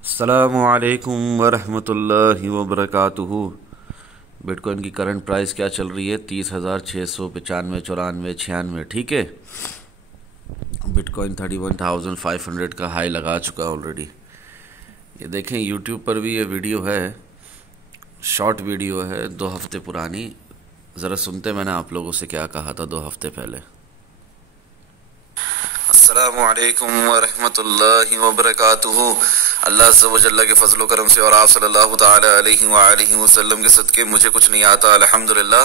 अस्सलामुअलैकुम वरहमतुल्लाहि वबरकातुहू। बिटकॉइन की करंट प्राइस क्या चल रही है? 30,695, 94, 96। ठीक है, बिटकॉइन 31,500 का हाई लगा चुका ऑलरेडी। ये देखें, यूट्यूब पर भी ये वीडियो है, शॉर्ट वीडियो है 2 हफ्ते पुरानी। ज़रा सुनते मैंने आप लोगों से क्या कहा था 2 हफ्ते पहले। अस्सलामुअलैकुम वरहमतुल्लाहि वबरकातुहू। अल्लाह अज़्ज़ा व जल्ला के फजल करम से और आप सल्लल्लाहु ताला अलैहि वसल्लम के सदके मुझे कुछ नहीं आता अल्हम्दुलिल्लाह।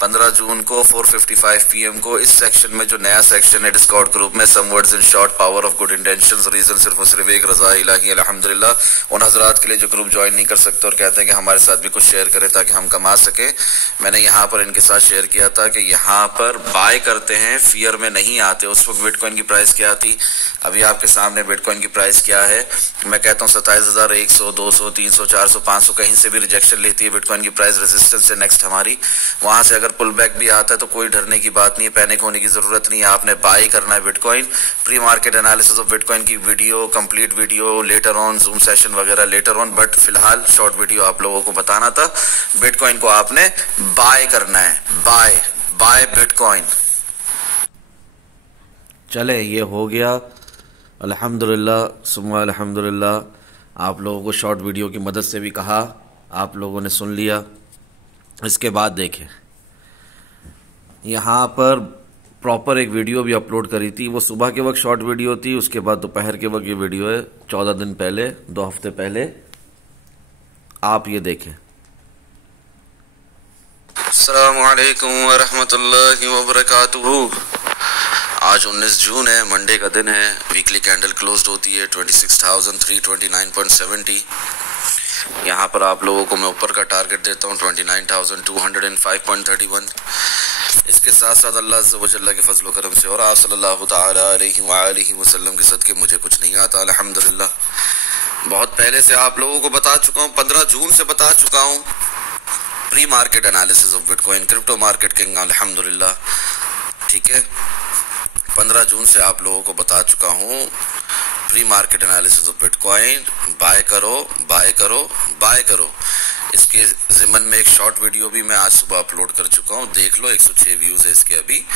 15 जून को 4:55 PM को इस सेक्शन में, जो नया सेक्शन है डिस्कॉर्ड ग्रुप में, some words in short, power of good intentions, reason सिर्फ और सिर्फ एक, रज़ा इलाही अल्हम्दुलिल्लाह। उन हजरात के लिए जो ग्रुप ज्वाइन नहीं कर सकते और कहते हैं कि हमारे साथ भी कुछ शेयर करें ताकि हम कमा सके, मैंने यहाँ पर इनके साथ शेयर किया था कि यहाँ पर बाय करते हैं, फियर में नहीं आते। उस वक्त बिटकॉइन की प्राइस क्या थी, अभी आपके सामने बिटकॉइन की प्राइस क्या है। मैं कहता हूँ 27,100, 200, 300, 400, 500 कहीं से भी रिजेक्शन लेती है बिटकॉइन की प्राइस। रेजिस्टेंस है नेक्स्ट हमारी, वहां से अगर पुल बैक भी आता है तो कोई डरने की बात नहीं है, पैनिक होने की जरूरत नहीं है। आपने बाय करना है bitcoin. Pre market analysis of bitcoin की video, complete video later on, zoom session वगैरह लेटर ऑन, बट फिलहाल शॉर्ट वीडियो आप लोगों को बताना था। बिटकॉइन को आपने बाय करना है, बाय बिटकॉइन। चले, ये हो गया अल्हम्दुलिल्लाह सुम्मा अल्हम्दुलिल्लाह। आप लोगों को शॉर्ट वीडियो की मदद से भी कहा, आप लोगों ने सुन लिया। इसके बाद देखें, यहाँ पर प्रॉपर एक वीडियो भी अपलोड करी थी। वो सुबह के वक्त शॉर्ट वीडियो थी, उसके बाद दोपहर के वक्त ये वीडियो है, 14 दिन पहले, 2 हफ्ते पहले। आप ये देखें। अस्सलामु अलैकुम वरहमतुल्लाहि वबरकातुहू। आज 19 जून है, मंडे का दिन है। वीकली कैंडल क्लोज्ड होती है 26,329.70। यहाँ पर आप लोगों को मैं ऊपर का टारगेट देता हूँ 29,205.31। इसके साथ साथ अल्लाह अज़्ज़ा व जल्ला के फजल करम से और आप सल्लल्लाहु ताला अलैहि वसल्लम के सदके मुझे कुछ नहीं आता अल्हम्दुलिल्लाह। बहुत पहले से आप लोगों को बता चुका हूँ, 15 जून से बता चुका हूँ। Pre market analysis of bitcoin, crypto market king अल्हम्दुलिल्लाह। ठीक है, 15 जून से आप लोगों को बता चुका हूँ pre market analysis of bitcoin. Buy करो, बाय करो, बाय करो। इसके जिमन में एक शॉर्ट वीडियो भी मैं आज सुबह अपलोड कर चुका हूँ, देख लो। 106 व्यूज है इसके अभी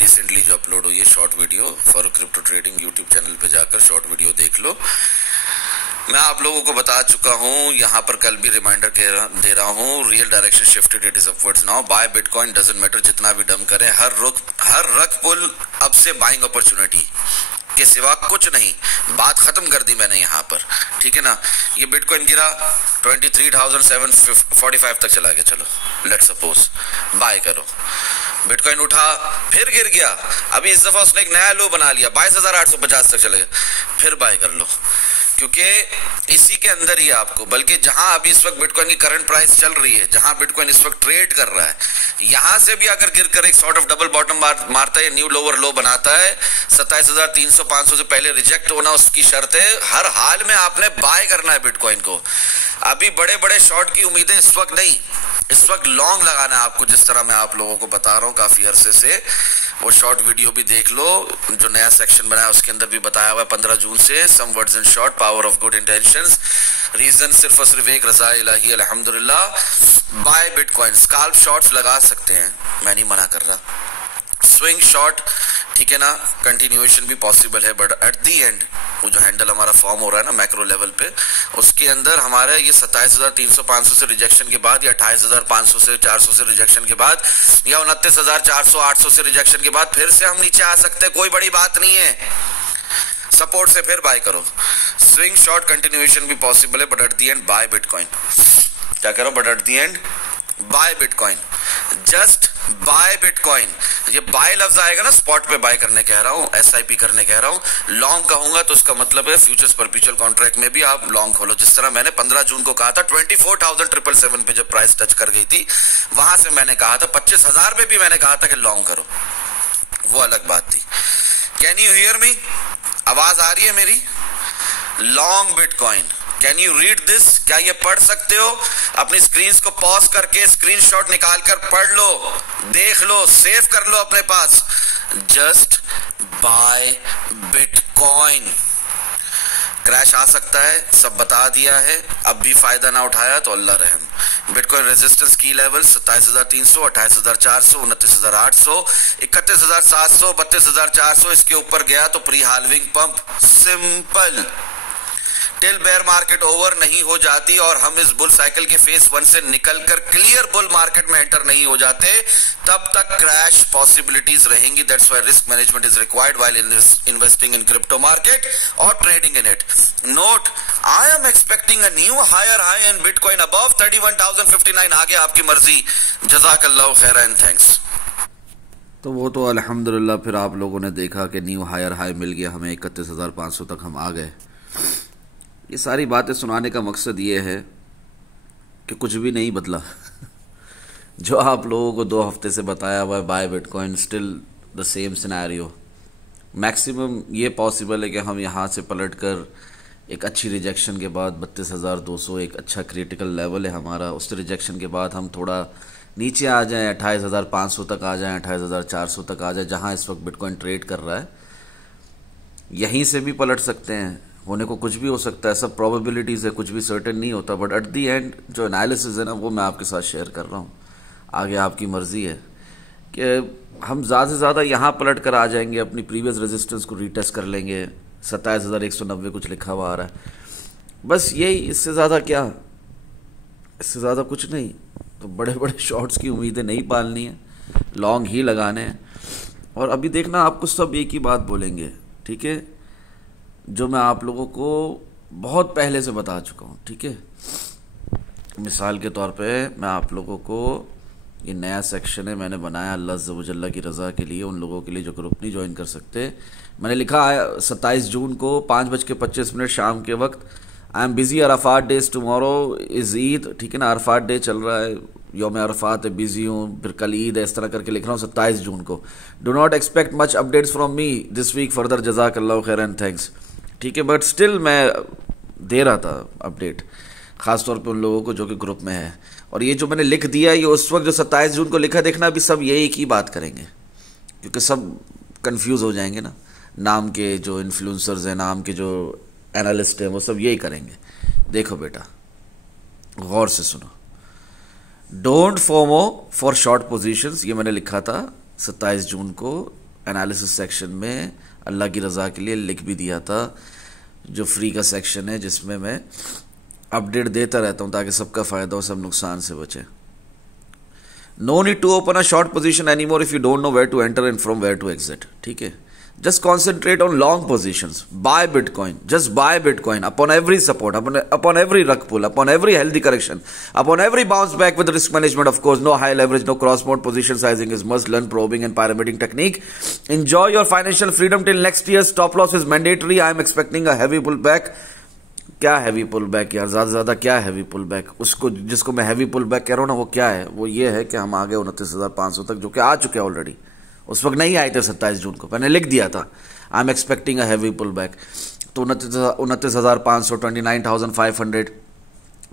रिसेंटली जो अपलोड हुई है short video for crypto trading. YouTube channel पे जाकर शॉर्ट वीडियो देख लो। मैं आप लोगों को बता चुका हूं, यहां पर कल भी रिमाइंडर दे रहा हूं, real direction shifted, it is upwards now. Buy bitcoin, doesn't matter जितना भी डम करें, हर रग पुल अब से बाइंग अपॉर्चुनिटी के सिवा कुछ नहीं। बात खत्म कर दी मैंने यहां पर, ठीक है ना। ये बिटकॉइन गिरा 23,745 तक चला गया, चलो लेट्स सपोज बाय करो। बिटकॉइन उठा, फिर गिर गया, अभी इस दफा उसने एक नया लो बना लिया, 22,850 तक चले गया, फिर बाय कर लो। क्योंकि इसी के अंदर ही आपको, बल्कि जहां अभी इस वक्त बिटकॉइन की करंट प्राइस चल रही है, जहां बिटकॉइन इस वक्त ट्रेड कर रहा है, यहां से भी अगर गिरकर एक सॉर्ट ऑफ डबल बॉटम मारता है, न्यू लोअर लो बनाता है, 27,300 500 से पहले रिजेक्ट होना उसकी शर्त है। हर हाल में आपने बाय करना है बिटकॉइन को। अभी बड़े बड़े शॉर्ट की उम्मीदें इस वक्त नहीं, इस वक्त लॉन्ग लगाना है आपको, जिस तरह मैं आप लोगों को बता रहा हूं काफी अरसे से। वो शॉर्ट वीडियो भी देख लो, जो नया सेक्शन बनाया उसके अंदर भी बताया हुआ है 15 जून से, some words in short, power of good intentions, reason सिर्फ और सिर्फ एक, रज़ा इलाही अल्हम्दुलिल्लाह। बाय बिटकॉइन, स्काल्प शॉर्ट्स लगा सकते हैं, मैं नहीं मना कर रहा। स्विंग शॉर्ट, ठीक है ना, कंटिन्यूएशन भी पॉसिबल है, बट एट दी एंड वो जो हैंडल हमारा फॉर्म हो रहा है ना मैक्रो लेवल पे, उसके अंदर हमारे ये 27,300 500 से रिजेक्शन के बाद, या 28,500 से 400 से रिजेक्शन के बाद, या 29,400 800 से रिजेक्शन के बाद फिर से हम नीचे आ सकते हैं, कोई बड़ी बात नहीं है। सपोर्ट से फिर बाय करो। स्विंग शॉर्ट कंटिन्यूएशन भी पॉसिबल है, but at the end buy bitcoin. क्या करो, but at the end buy bitcoin, just buy bitcoin. ये बाय लफ्ज आएगा ना, स्पॉट पे बाय करने कह रहा हूं, SIP करने कह रहा हूं। लॉन्ग कहूंगा तो उसका मतलब है फ्यूचर्स परपेचुअल कॉन्ट्रैक्ट में भी आप लॉन्ग खोलो, जिस तरह मैंने 15 जून को कहा था। 24,777 पे जब प्राइस टच कर गई थी, वहां से मैंने कहा था 25,000 पे भी मैंने कहा था कि लॉन्ग करो, वो अलग बात थी। Can you hear me? आवाज आ रही है मेरी? Long bitcoin, can you read this? क्या ये पढ़ सकते हो? अपनी स्क्रीन को पॉज करके स्क्रीनशॉट निकाल कर पढ़ लो, देख लो, सेव कर लो अपने पास। Just buy bitcoin. क्रैश आ सकता है, सब बता दिया है। अब भी फायदा ना उठाया तो अल्लाह रहम। बिटकॉइन रेजिस्टेंस की लेवल 27,300, 28,400, 29,800, 31,700, 32,400। इसके ऊपर गया तो pre halving pump simple. Till bear market over नहीं हो जाती और हम इस बुल साइकिल के फेज 1 से निकलकर क्लियर बुल मार्केट में एंटर नहीं हो जाते, तब तक क्रैश पॉसिबिलिटीज रहेंगी। That's why risk management is required while investing in crypto market और trading in it. Note, I am expecting a new higher high in bitcoin above 31,059। आगे आपकी मर्जी। जज़ाकल्लाहु खैरन एंड थैंक्स। तो वो तो अल्हम्दुलिल्लाह फिर आप लोगों ने देखा कि न्यू हायर हाई मिल गया हमें, 31,500 तक हम आ गए। ये सारी बातें सुनाने का मकसद ये है कि कुछ भी नहीं बदला जो आप लोगों को 2 हफ्ते से बताया हुआ है buy bitcoin, still the same scenario. Maximum ये पॉसिबल है कि हम यहाँ से पलट कर एक अच्छी रिजेक्शन के बाद 32,200 एक अच्छा क्रिटिकल लेवल है हमारा, उस रिजेक्शन के बाद हम थोड़ा नीचे आ जाएं, 28,500 तक आ जाएं, 28,400 तक आ जाएं, जहाँ इस वक्त बिटकॉइन ट्रेड कर रहा है। यहीं से भी पलट सकते हैं, होने को कुछ भी हो सकता है, सब प्रोबेबिलिटीज़ है, कुछ भी सर्टेन नहीं होता। बट एट दी एंड जो एनालिसिस है ना, वो मैं आपके साथ शेयर कर रहा हूँ। आगे आपकी मर्जी है कि हम ज़्यादा से ज़्यादा यहाँ पलट कर आ जाएंगे, अपनी प्रीवियस रेजिस्टेंस को रीटेस्ट कर लेंगे। 27,190 कुछ लिखा हुआ आ रहा है, बस यही, इससे ज़्यादा क्या, इससे ज़्यादा कुछ नहीं। तो बड़े बड़े शॉर्ट्स की उम्मीदें नहीं पालनी है, लॉन्ग ही लगाने हैं। और अभी देखना, आपको सब एक ही बात बोलेंगे, ठीक है, जो मैं आप लोगों को बहुत पहले से बता चुका हूँ, ठीक है। मिसाल के तौर पे मैं आप लोगों को, ये नया सेक्शन है मैंने बनाया अल्लाह अज़्ज़ व जल्ला की रज़ा के लिए, उन लोगों के लिए जो ग्रुप नहीं ज्वाइन कर सकते। मैंने लिखा है 27 जून को 5:25 शाम के वक्त, I am busy, Arafat days, tomorrow is Eid, ठीक है ना, अरफात डे चल रहा है, योम अरफात है, बिजी हूँ, फिर कल ईद है, इस तरह करके लिख रहा हूँ 27 जून को। Do not expect much updates from me this week further, जज़ाकल्लाहु खैरन थैंक्स, ठीक है। बट स्टिल मैं दे रहा था अपडेट, ख़ासतौर पे उन लोगों को जो कि ग्रुप में है। और ये जो मैंने लिख दिया, ये उस वक्त जो 27 जून को लिखा, देखना अभी सब यही की बात करेंगे, क्योंकि सब कंफ्यूज हो जाएंगे ना। नाम के जो इन्फ्लुएंसर्स हैं, नाम के जो एनालिस्ट हैं, वो सब यही करेंगे। देखो बेटा, गौर से सुनो, don't FOMO for short positions, ये मैंने लिखा था 27 जून को एनालिसिस सेक्शन में, अल्लाह की रज़ा के लिए लिख भी दिया था, जो फ्री का सेक्शन है जिसमें मैं अपडेट देता रहता हूँ ताकि सबका फ़ायदा हो, सब नुकसान से बचे। No need to open a short position any more if you don't know where to enter and from where to exit, ठीक है। Just concentrate on long positions. Buy Bitcoin. Just buy Bitcoin upon every support, upon every rug pull, upon every healthy correction, upon every bounce back with risk management, of course. No high leverage, no cross mode position sizing is must. Learn probing and pyramiding technique. Enjoy your financial freedom till next year. Stop loss is mandatory. I am expecting a heavy pullback. क्या heavy pull back यार, ज़्यादा से ज़्यादा क्या heavy pull back, उसको जिसको मैं heavy pull back कह रहा हूँ ना, वो क्या है, वो ये है कि हम आ गए 29,500 तक, जो कि आ चुके हैं ऑलरेडी। उस वक्त नहीं आए थे 27 जून को, मैंने लिख दिया था I am expecting a heavy pull back. तो 29,500, 29,500,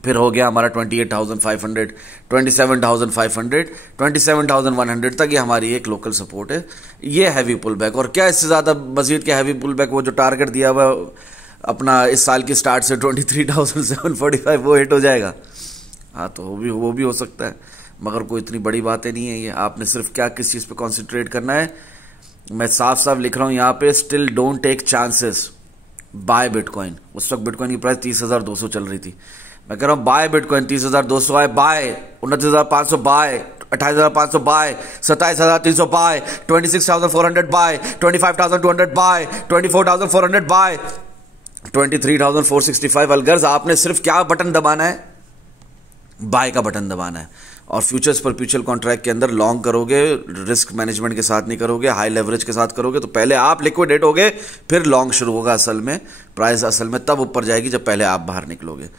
फिर हो गया हमारा 28,500, 27,500, 27,100 तक, ये हमारी एक लोकल सपोर्ट है, ये हैवी पुल बैक। और क्या इससे ज़्यादा मजीद क्या हैवी पुल बैक, वो जो टारगेट दिया हुआ अपना इस साल की स्टार्ट से 23,745, वो हिट हो जाएगा। हाँ, तो वो भी हो सकता है, मगर कोई इतनी बड़ी बातें नहीं है ये। आपने सिर्फ क्या, किस चीज़ पे कंसंट्रेट करना है, मैं साफ साफ लिख रहा हूँ यहाँ पे, still don't take chances, buy bitcoin. उस वक्त बिटकॉइन की प्राइस 30,200 चल रही थी, मैं कह रहा हूँ बाय बिटकॉइन, 30,200 आए buy, 29,500 buy, 28,500 buy, 27,300 buy, 26,400 buy, 25,200 buy, 24,400 buy, 23,465। अलगर्ज आपने सिर्फ क्या बटन दबाना है, बाय का बटन दबाना है। और फ्यूचर्स पर फ्यूचर कॉन्ट्रैक्ट के अंदर लॉन्ग करोगे, रिस्क मैनेजमेंट के साथ नहीं करोगे, हाई लेवरेज के साथ करोगे, तो पहले आप लिक्विडेट होगे, फिर लॉन्ग शुरू होगा। असल में प्राइस असल में तब ऊपर जाएगी जब पहले आप बाहर निकलोगे।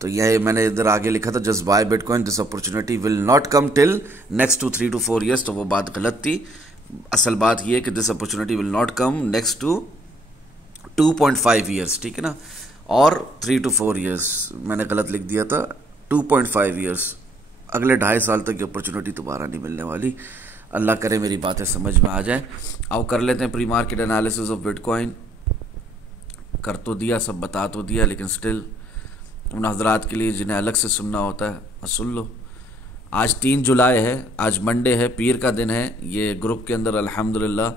तो यह मैंने इधर आगे लिखा था, just buy bitcoin, this opportunity will not come till next 3 to 4 years, तो वो बात गलत थी। असल बात यह है कि this opportunity will not come next 2.5 years, ठीक है ना, और 3 to 4 years मैंने गलत लिख दिया था, 2.5 years, अगले 2.5 साल तक की अपॉर्चुनिटी दोबारा नहीं मिलने वाली। अल्लाह करे मेरी बातें समझ में आ जाए। आओ कर लेते हैं pre market analysis of bitcoin. कर तो दिया, सब बता तो दिया, लेकिन स्टिल उन हजरात के लिए जिन्हें अलग से सुनना होता है सुन लो। आज 3 जुलाई है, आज मंडे है, पीर का दिन है। ये ग्रुप के अंदर अल्हम्दुलिल्लाह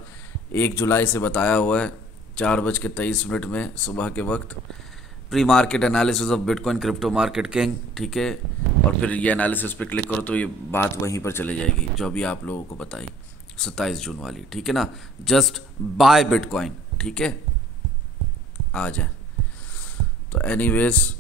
1 जुलाई से बताया हुआ है 4:23 में सुबह के वक्त, pre market analysis of bitcoin crypto market king, ठीक है। और फिर ये एनालिसिस पे क्लिक करो तो ये बात वहीं पर चले जाएगी जो अभी आप लोगों को बताई 27 जून वाली, ठीक है ना। जस्ट बाय बिटकॉइन, ठीक है, आ जाए। तो एनीवेज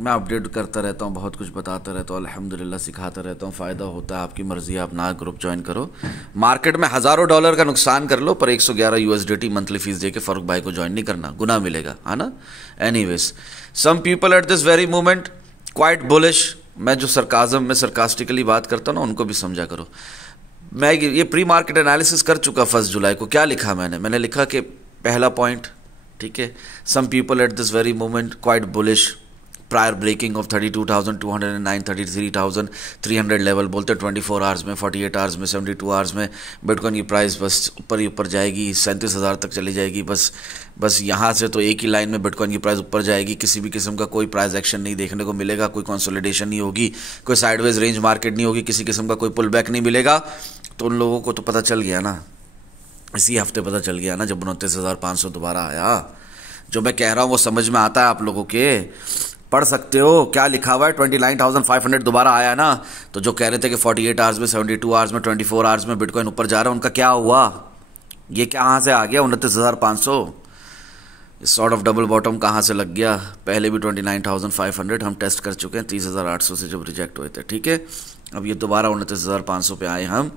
मैं अपडेट करता रहता हूँ, बहुत कुछ बताता रहता हूँ, अल्हम्दुलिल्लाह सिखाता रहता हूँ, फ़ायदा होता है, आपकी मर्ज़ी है, आप ना ग्रुप ज्वाइन करो। मार्केट में हज़ारों डॉलर का नुकसान कर लो पर 111 USDT मंथली फीस दे के फ़ारूक भाई को ज्वाइन नहीं करना, गुनाह मिलेगा, है ना। Anyways some people at this very moment quite bullish. मैं जो सरकाज़म में सरकास्टिकली बात करता हूँ ना उनको भी समझा करो। मैं ये प्री मार्केट एनालिसिस कर चुका 1 जुलाई को। क्या लिखा मैंने लिखा कि पहला पॉइंट, ठीक है, some people at this very moment quite bullish prior breaking of 32,209 33,300 level. बोलते 24 आवर्स में, 48 आवर्स में, 72 आवर्स में बिटकॉइन की प्राइस बस ऊपर ही ऊपर जाएगी, 37,000 तक चली जाएगी। बस यहाँ से तो एक ही लाइन में बिटकॉइन की प्राइस ऊपर जाएगी, किसी भी किस्म का कोई प्राइस एक्शन नहीं देखने को मिलेगा, कोई कंसोलिडेशन नहीं होगी, कोई साइडवेज रेंज मार्केट नहीं होगी, किसी किस्म का कोई पुल बैक नहीं मिलेगा। तो उन लोगों को तो पता चल गया ना, इसी हफ्ते पता चल गया ना जब 29,500 दोबारा आया। जो मैं कह रहा हूँ वो समझ में आता है आप लोगों के, पढ़ सकते हो क्या लिखा हुआ है। 29,500 दोबारा आया ना। तो जो कह रहे थे कि 48 आवर्स में, 72 आवर्स में, 24 आवर्स में बिटकॉइन ऊपर जा रहा है, उनका क्या हुआ? ये कहाँ से आ गया 29,500? सॉर्ट ऑफ डबल बॉटम कहाँ से लग गया? पहले भी 29,500 हम टेस्ट कर चुके हैं 30,800 से जब रिजेक्ट हुए थे, ठीक है। अब ये दोबारा 29,500 पे आए हम,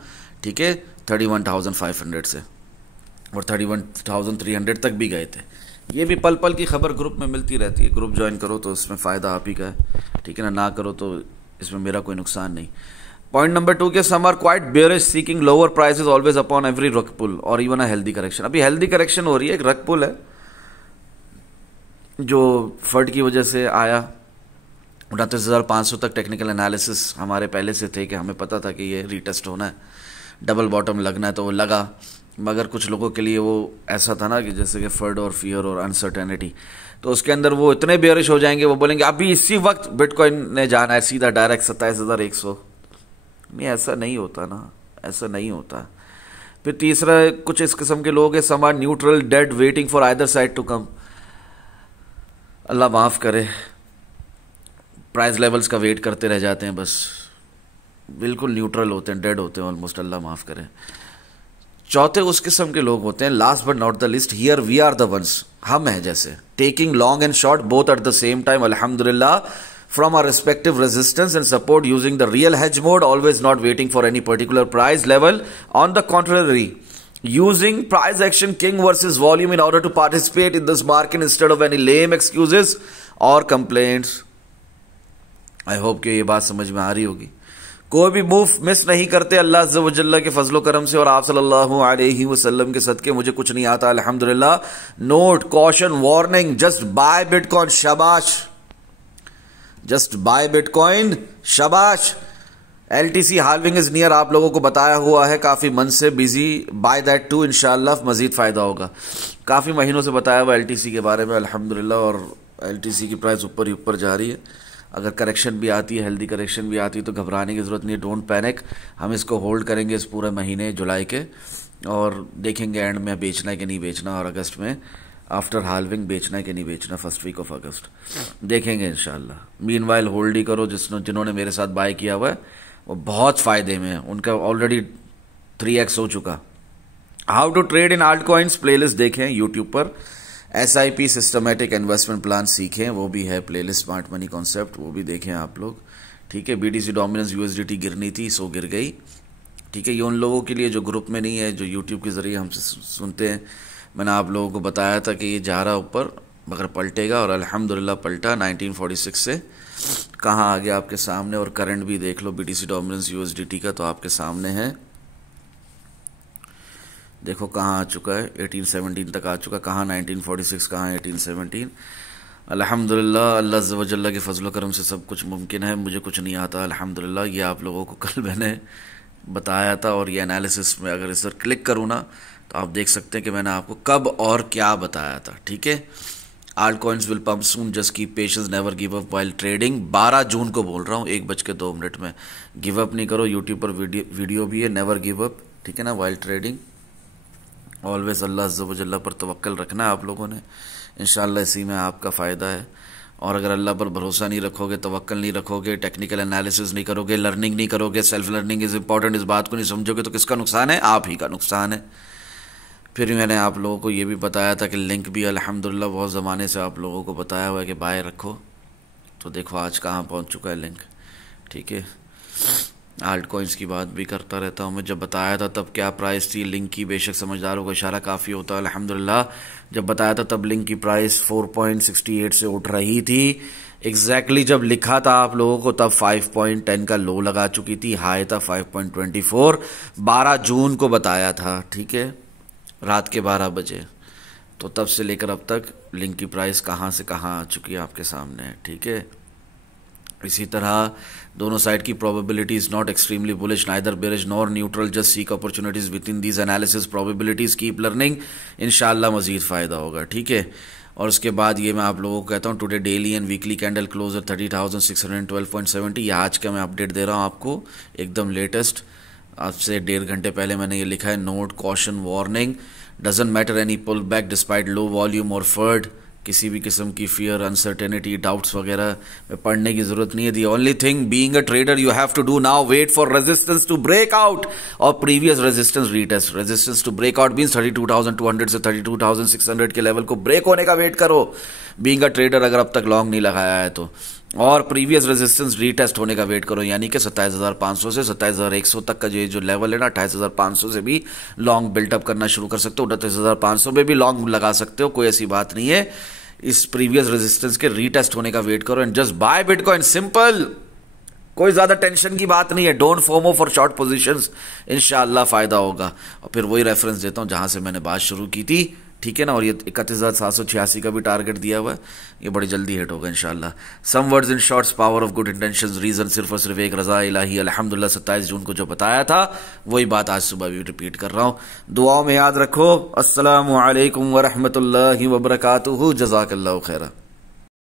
ठीक है, 31,500 से, और 31,300 तक भी गए थे। ये भी पल पल की खबर ग्रुप में मिलती रहती है। ग्रुप ज्वाइन करो तो उसमें फ़ायदा आप ही का है, ठीक है ना करो तो इसमें मेरा कोई नुकसान नहीं। पॉइंट नंबर 2 के some are quite bearish seeking lower prices always upon every rug pull और इवन अ हेल्दी करेक्शन। अभी हेल्दी करेक्शन हो रही है, एक रग पुल है जो फर्ड की वजह से आया 29,500 तक। टेक्निकल एनालिसिस हमारे पहले से थे कि हमें पता था कि ये रीटेस्ट होना है, डबल बॉटम लगना है, तो वो लगा। मगर कुछ लोगों के लिए वो ऐसा था ना कि जैसे कि फर्ड और फियर और अनसर्टेनिटी, तो उसके अंदर वो इतने बेयरिश हो जाएंगे, वो बोलेंगे अभी इसी वक्त बिटकॉइन ने जाना है सीधा डायरेक्ट 27,100। नहीं, ऐसा नहीं होता ना, ऐसा नहीं होता। फिर तीसरा कुछ इस किस्म के लोग हैं, some are neutral dead waiting for either side to come. अल्लाह माफ़ करे, प्राइस लेवल्स का वेट करते रह जाते हैं, बस बिल्कुल न्यूट्रल होते हैं, डेड होते हैं ऑलमोस्ट, अल्लाह माफ़ करे। चौथे उस किस्म के लोग होते हैं, last but not the least, here we are the ones, हम हैं जैसे, taking long and short both at the same time, अल्हम्दुलिल्लाह, from our respective resistance and support using the real hedge mode, always not waiting for any particular price level, on the contrary using price action king versus volume in order to participate in this market instead of any lame excuses or complaints. I hope कि ये बात समझ में आ रही होगी। कोई भी move miss नहीं करते अल्लाह अज़्ज़ा व जल्ला के फजलो करम से, और आप सल्लल्लाहु अलैहि वसल्लम के सदके मुझे कुछ नहीं आता अल्हम्दुलिल्लाह। Note, caution, warning, just buy bitcoin, शाबाश, जस्ट बाय बिटकॉइन, शाबाश। LTC हाल्विंग इज नियर, आप लोगों को बताया हुआ है काफ़ी मन से, बिजी, बाय दैट टू, इंशाल्लाह मजीद फ़ायदा होगा। काफ़ी महीनों से बताया हुआ LTC के बारे में अल्हम्दुलिल्लाह, और LTC की प्राइस ऊपर ही ऊपर जा रही है। अगर करेक्शन भी आती है, हेल्दी करेक्शन भी आती है, तो घबराने की ज़रूरत नहीं है, डोंट पैनिक। हम इसको होल्ड करेंगे इस पूरे महीने जुलाई के, और देखेंगे एंड में बेचना है कि नहीं बेचना, और अगस्त में आफ्टर हाल्विंग बेचना है कि नहीं बेचना, फर्स्ट वीक ऑफ अगस्त देखेंगे इंशाल्लाह। मीनवाइल होल्ड ही करो। जिन्होंने मेरे साथ बाय किया हुआ है वो बहुत फ़ायदे में है, उनका ऑलरेडी 3x हो चुका। How to trade in alt coins playlist देखें यूट्यूब पर, SIP सिस्टमेटिक इन्वेस्टमेंट प्लान सीखें, वो भी है प्लेलिस्ट, स्मार्ट मनी कॉन्सेप्ट, वो भी देखें आप लोग, ठीक है। BTC डोमिनेंस USDT गिरनी थी, सो गिर गई, ठीक है। ये उन लोगों के लिए जो ग्रुप में नहीं है, जो यूट्यूब के ज़रिए हमसे सुनते हैं। मैंने आप लोगों को बताया था कि ये जा रहा ऊपर मगर पलटेगा, और अल्हम्दुलिल्लाह पलटा 1946 से कहाँ आ गया आपके सामने। और करंट भी देख लो BTC डोमिनेंस USDT का, तो आपके सामने है, देखो कहाँ आ चुका है, 1817 तक आ चुका। कहाँ 1946, कहाँ 1817। अल्हम्दुलिल्लाह, अल्लाह अज़्ज़ा व जल्ला के फजल करम से सब कुछ मुमकिन है। मुझे कुछ नहीं आता अल्हम्दुलिल्लाह, ये आप लोगों को कल मैंने बताया था। और ये एनालिसिस में अगर इस पर क्लिक करूँ ना तो आप देख सकते हैं कि मैंने आपको कब और क्या बताया था, ठीक है। Alt coins will pump soon, just keep patience, never give up while trading. 12 जून को बोल रहा हूँ 1:02 में। गिव अप नहीं करो, यूट्यूब पर वीडियो भी है, नेवर गिव अप, ठीक है ना, वाइल ट्रेडिंग। ऑलवेज अल्लाह अज़्ज़ा व जल्ला पर तवक्कल रखना है आप लोगों ने, इंशाल्लाह इसी में आपका फ़ायदा है। और अगर अल्लाह पर भरोसा नहीं रखोगे, तवक्कल नहीं रखोगे, टेक्निकल एनालिसिस नहीं करोगे, लर्निंग नहीं करोगे, सेल्फ लर्निंग इज़ इंपॉर्टेंट, इस बात को नहीं समझोगे तो किसका नुकसान है? आप ही का नुकसान है। फिर मैंने आप लोगों को ये भी बताया था कि लिंक भी अल्हम्दुलिल्लाह बहुत ज़माने से आप लोगों को बताया हुआ है कि बाय रखो, तो देखो आज कहाँ पहुँच चुका है लिंक, ठीक है। आल्ट कॉइन्स की बात भी करता रहता हूँ मैं, जब बताया था तब क्या प्राइस थी लिंक की, बेशक समझदारों का इशारा काफ़ी होता है अल्हम्दुलिल्लाह। जब बताया था तब लिंक की प्राइस 4.68 से उठ रही थी, एग्जैक्टली जब लिखा था आप लोगों को तब 5.10 का लो लगा चुकी थी, हाई था 5.24, 12 जून को बताया था, ठीक है, रात के 12 बजे। तो तब से लेकर अब तक लिंक की प्राइस कहाँ से कहाँ आ चुकी है आपके सामने, ठीक है। इसी तरह दोनों साइड की probability is not extremely bullish, neither bearish nor neutral, just seek opportunities with in these analysis probabilities, keep learning, इंशाल्लाह मजीद फ़ायदा होगा, ठीक है। और उसके बाद ये मैं आप लोगों को कहता हूँ today daily and weekly candle close है 30,612.70। ये आज का मैं अपडेट दे रहा हूँ आपको, एकदम लेटेस्ट, आज से 1.5 घंटे पहले मैंने ये लिखा है, note caution warning, doesn't matter any pull back despite low volume और फर्ड, किसी भी किस्म की फियर, अनसर्टेनिटी, डाउट्स वगैरह में पढ़ने की जरूरत नहीं है। The only thing being a trader you have to do now wait for resistance to break out और previous resistance retest. Resistance to break out means 32,200 से 32,600 के लेवल को ब्रेक होने का वेट करो बीइंग अ ट्रेडर, अगर अब तक लॉन्ग नहीं लगाया है तो, और प्रीवियस रेजिस्टेंस रीटेस्ट होने का वेट करो, यानी कि 27,500 से 27,100 तक का जो लेवल है ना, 28,500 से भी लॉन्ग बिल्टअप करना शुरू कर सकते हो, 29,500 में भी लॉन्ग लगा सकते हो, कोई ऐसी बात नहीं है। इस प्रीवियस रेजिस्टेंस के रीटेस्ट होने का वेट करो and just buy bitcoin, simple, कोई ज्यादा टेंशन की बात नहीं है। Don't FOMO for short positions, इंशाल्लाह फायदा होगा। और फिर वही रेफरेंस देता हूं जहां से मैंने बात शुरू की थी, ठीक है ना। और ये 31,786 का भी टारगेट दिया हुआ है, ये बड़ी जल्दी हिट होगा इंशाल्लाह। Some words in shorts, power of good intentions, reason सिर्फ और सिर्फ एक, रजा इलाही अल्हम्दुलिल्लाह। 27 जून को जो बताया था वही बात आज सुबह भी रिपीट कर रहा हूँ। दुआओं में याद रखो। अस्सलामु अलैकुम व रहमतुल्लाहि व बरकातुहू। जज़ाकल्लाहु खैरा।